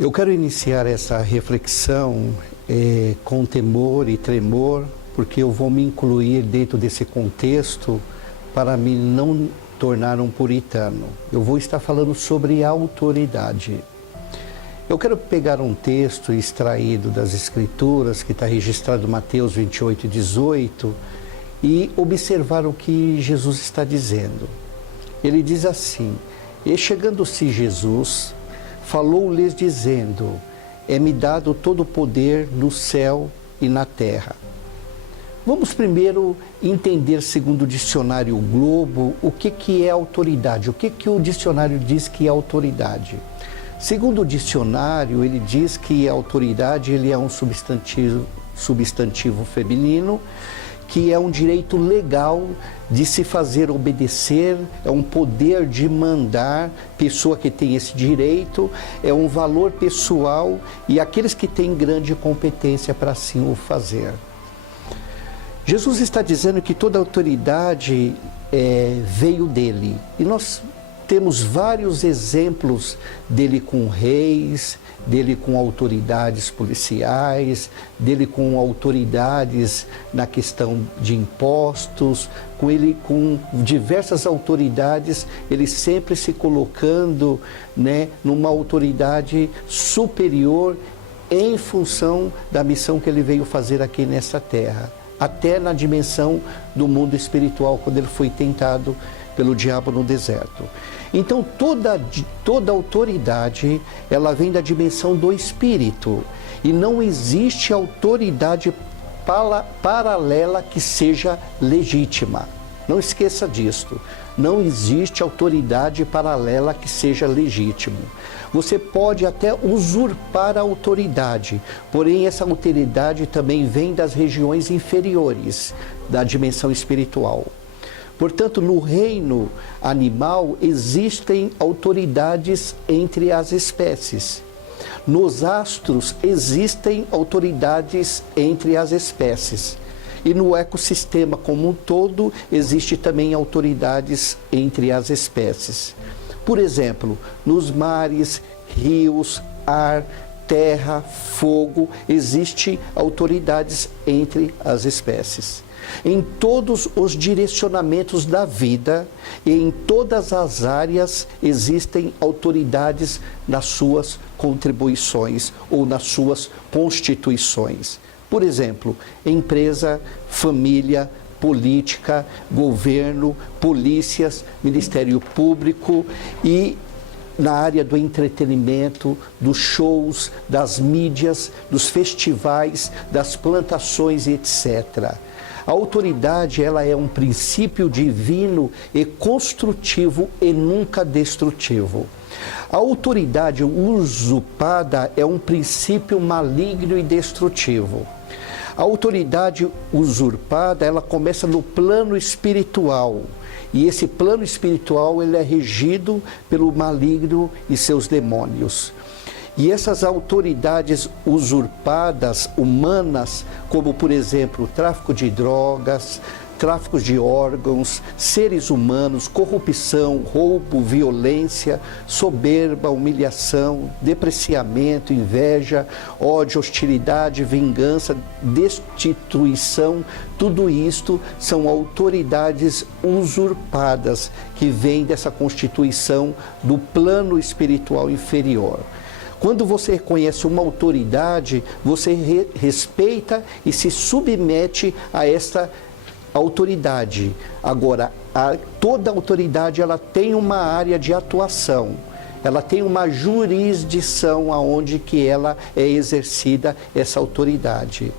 Eu quero iniciar essa reflexão com temor e tremor, porque eu vou me incluir dentro desse contexto para me não tornar um puritano. Eu vou estar falando sobre autoridade. Eu quero pegar um texto extraído das Escrituras, que está registrado em Mateus 28:18, e observar o que Jesus está dizendo. Ele diz assim: E chegando-se Jesus, falou-lhes dizendo: É-me dado todo o poder no céu e na terra. Vamos primeiro entender, segundo o dicionário Globo, o que é autoridade. O que o dicionário diz que é autoridade? Segundo o dicionário, ele diz que a autoridade ele é um substantivo feminino, que é um direito legal de se fazer obedecer, é um poder de mandar, pessoa que tem esse direito, é um valor pessoal e aqueles que têm grande competência para assim o fazer. Jesus está dizendo que toda autoridade veio dele, e nós temos vários exemplos dele com reis, dele com autoridades policiais, dele com autoridades na questão de impostos, com diversas autoridades, ele sempre se colocando, numa autoridade superior em função da missão que ele veio fazer aqui nessa terra, até na dimensão do mundo espiritual, quando ele foi tentado pelo diabo no deserto. Então toda autoridade, ela vem da dimensão do espírito, e não existe autoridade paralela que seja legítima. Não esqueça disto. Não existe autoridade paralela que seja legítimo. Você pode até usurpar a autoridade, porém essa autoridade também vem das regiões inferiores da dimensão espiritual. Portanto, no reino animal existem autoridades entre as espécies. Nos astros existem autoridades entre as espécies. E no ecossistema como um todo existe também autoridades entre as espécies. Por exemplo, nos mares, rios, ar, terra, fogo, existem autoridades entre as espécies. Em todos os direcionamentos da vida e em todas as áreas existem autoridades nas suas contribuições ou nas suas constituições. Por exemplo, empresa, família, política, governo, polícias, Ministério Público e na área do entretenimento, dos shows, das mídias, dos festivais, das plantações, etc. A autoridade, ela é um princípio divino e construtivo e nunca destrutivo. A autoridade usurpada é um princípio maligno e destrutivo. A autoridade usurpada, ela começa no plano espiritual. E esse plano espiritual, ele é regido pelo maligno e seus demônios. E essas autoridades usurpadas, humanas, como por exemplo, tráfico de drogas, tráfico de órgãos, seres humanos, corrupção, roubo, violência, soberba, humilhação, depreciamento, inveja, ódio, hostilidade, vingança, destituição, tudo isto são autoridades usurpadas que vêm dessa constituição do plano espiritual inferior. Quando você reconhece uma autoridade, você respeita e se submete a esta autoridade. Agora, toda autoridade ela tem uma área de atuação, ela tem uma jurisdição aonde que ela é exercida, essa autoridade.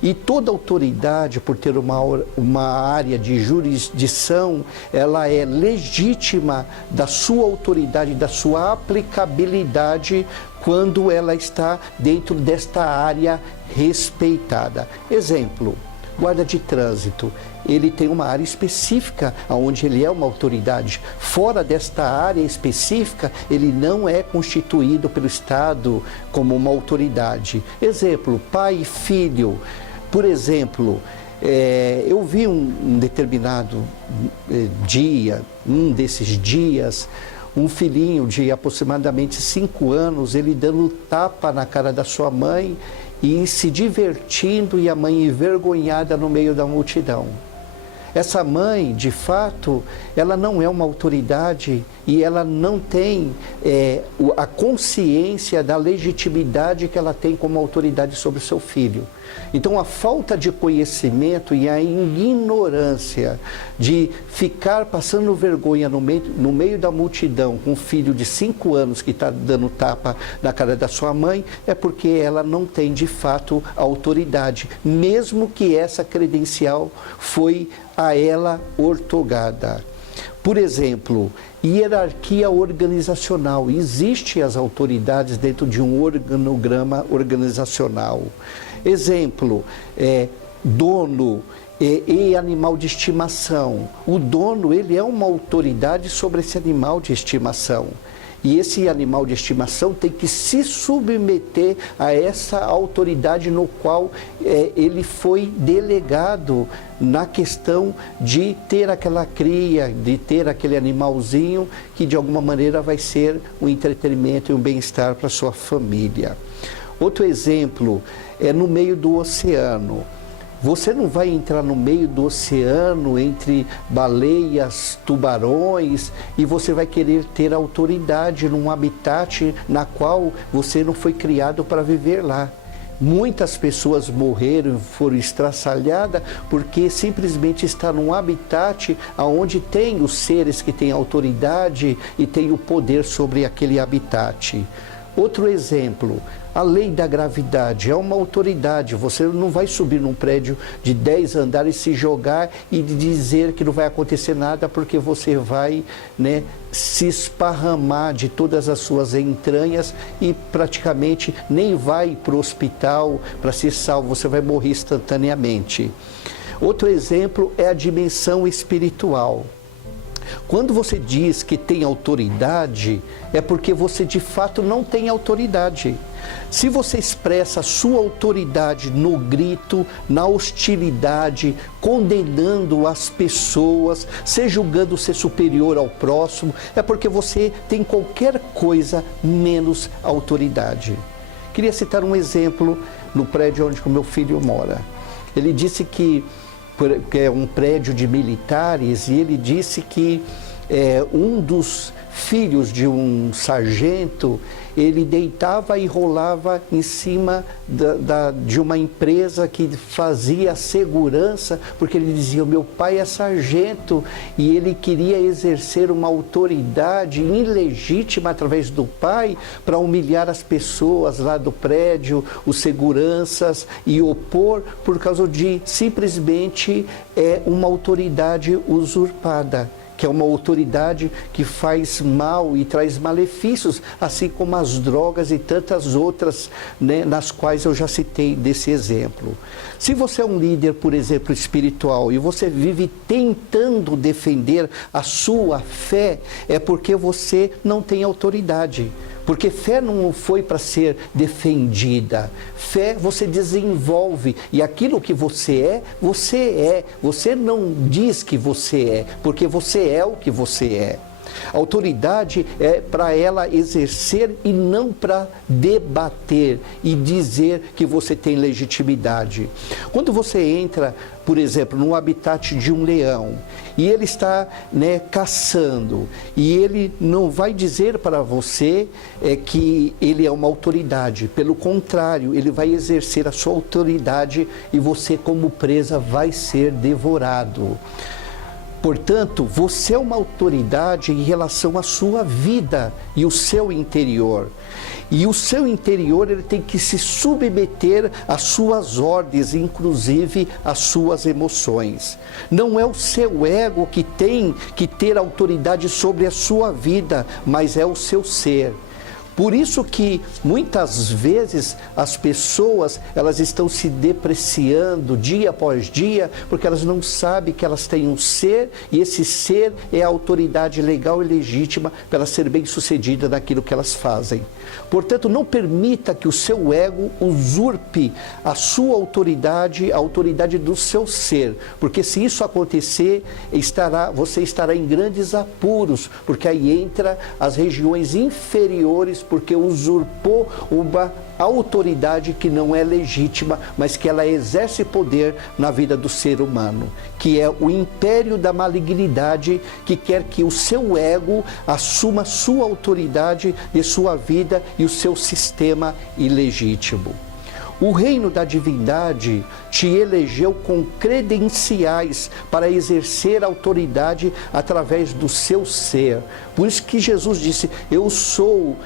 E toda autoridade, por ter uma área de jurisdição, ela é legítima da sua autoridade, da sua aplicabilidade, quando ela está dentro desta área respeitada. Exemplo, guarda de trânsito. Ele tem uma área específica onde ele é uma autoridade. Fora desta área específica, ele não é constituído pelo Estado como uma autoridade. Exemplo, pai e filho. Por exemplo, eu vi um determinado dia, um desses dias, um filhinho de aproximadamente 5 anos, ele dando tapa na cara da sua mãe e se divertindo, e a mãe envergonhada no meio da multidão. Essa mãe, de fato, ela não é uma autoridade e ela não tem a consciência da legitimidade que ela tem como autoridade sobre o seu filho. Então, a falta de conhecimento e a ignorância de ficar passando vergonha no meio da multidão com um filho de 5 anos que está dando tapa na cara da sua mãe, é porque ela não tem, de fato, a autoridade, mesmo que essa credencial foi a ela ortogada. Por exemplo, hierarquia organizacional. Existem as autoridades dentro de um organograma organizacional. Exemplo, dono e animal de estimação. O dono, ele é uma autoridade sobre esse animal de estimação. E esse animal de estimação tem que se submeter a essa autoridade no qual ele foi delegado na questão de ter aquela cria, de ter aquele animalzinho que de alguma maneira vai ser um entretenimento e um bem-estar para a sua família. Outro exemplo é no meio do oceano. Você não vai entrar no meio do oceano entre baleias, tubarões, e você vai querer ter autoridade num habitat na qual você não foi criado para viver lá. Muitas pessoas morreram, foram estraçalhadas, porque simplesmente está num habitat onde tem os seres que têm autoridade e têm o poder sobre aquele habitat. Outro exemplo, a lei da gravidade é uma autoridade. Você não vai subir num prédio de 10 andares, se jogar e dizer que não vai acontecer nada, porque você vai, se esparramar de todas as suas entranhas e praticamente nem vai para o hospital para ser salvo, você vai morrer instantaneamente. Outro exemplo é a dimensão espiritual. Quando você diz que tem autoridade, é porque você de fato não tem autoridade. Se você expressa a sua autoridade no grito, na hostilidade, condenando as pessoas, se julgando ser superior ao próximo, é porque você tem qualquer coisa menos autoridade. Queria citar um exemplo no prédio onde o meu filho mora. Ele disse que é um prédio de militares, e ele disse que um dos filhos de um sargento, ele deitava e rolava em cima de uma empresa que fazia segurança, porque ele dizia: o meu pai é sargento, e ele queria exercer uma autoridade ilegítima através do pai para humilhar as pessoas lá do prédio, os seguranças, e opor por causa de simplesmente uma autoridade usurpada, que é uma autoridade que faz mal e traz malefícios, assim como as drogas e tantas outras, nas quais eu já citei desse exemplo. Se você é um líder, por exemplo, espiritual, e você vive tentando defender a sua fé, é porque você não tem autoridade. Porque fé não foi para ser defendida. Fé você desenvolve, e aquilo que você é, você é. Você não diz que você é, porque você é o que você é. A autoridade é para ela exercer e não para debater e dizer que você tem legitimidade. Quando você entra, por exemplo, no habitat de um leão, e ele está caçando, e ele não vai dizer para você que ele é uma autoridade. Pelo contrário, ele vai exercer a sua autoridade e você, como presa, vai ser devorado. Portanto, você é uma autoridade em relação à sua vida e o seu interior. E o seu interior, ele tem que se submeter às suas ordens, inclusive às suas emoções. Não é o seu ego que tem que ter autoridade sobre a sua vida, mas é o seu ser. Por isso que muitas vezes as pessoas, elas estão se depreciando dia após dia, porque elas não sabem que elas têm um ser, e esse ser é a autoridade legal e legítima para ela ser bem-sucedida naquilo que elas fazem. Portanto, não permita que o seu ego usurpe a sua autoridade, a autoridade do seu ser, porque se isso acontecer, você estará em grandes apuros, porque aí entra as regiões inferiores, porque usurpou uma autoridade que não é legítima, mas que ela exerce poder na vida do ser humano, que é o império da malignidade, que quer que o seu ego assuma sua autoridade de sua vida e o seu sistema ilegítimo. O reino da divindade te elegeu com credenciais para exercer autoridade através do seu ser. Por isso que Jesus disse, eu sou,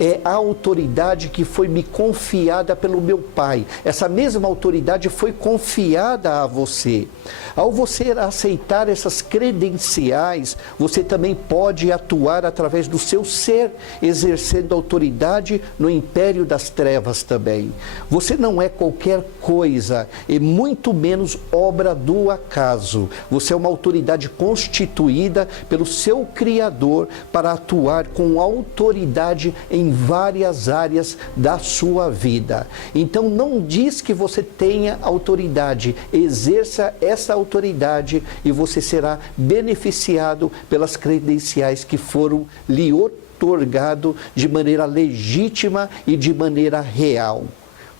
é a autoridade que foi me confiada pelo meu Pai. Essa mesma autoridade foi confiada a você. Ao você aceitar essas credenciais, você também pode atuar através do seu ser, exercendo autoridade no império das trevas também. Você não é qualquer coisa, e muito menos obra do acaso. Você é uma autoridade constituída pelo seu Criador para atuar com autoridade em várias áreas da sua vida. Então não diz que você tenha autoridade, exerça essa autoridade e você será beneficiado pelas credenciais que foram lhe otorgado de maneira legítima e de maneira real.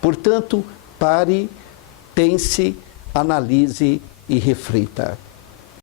Portanto, pare, pense, analise e reflita.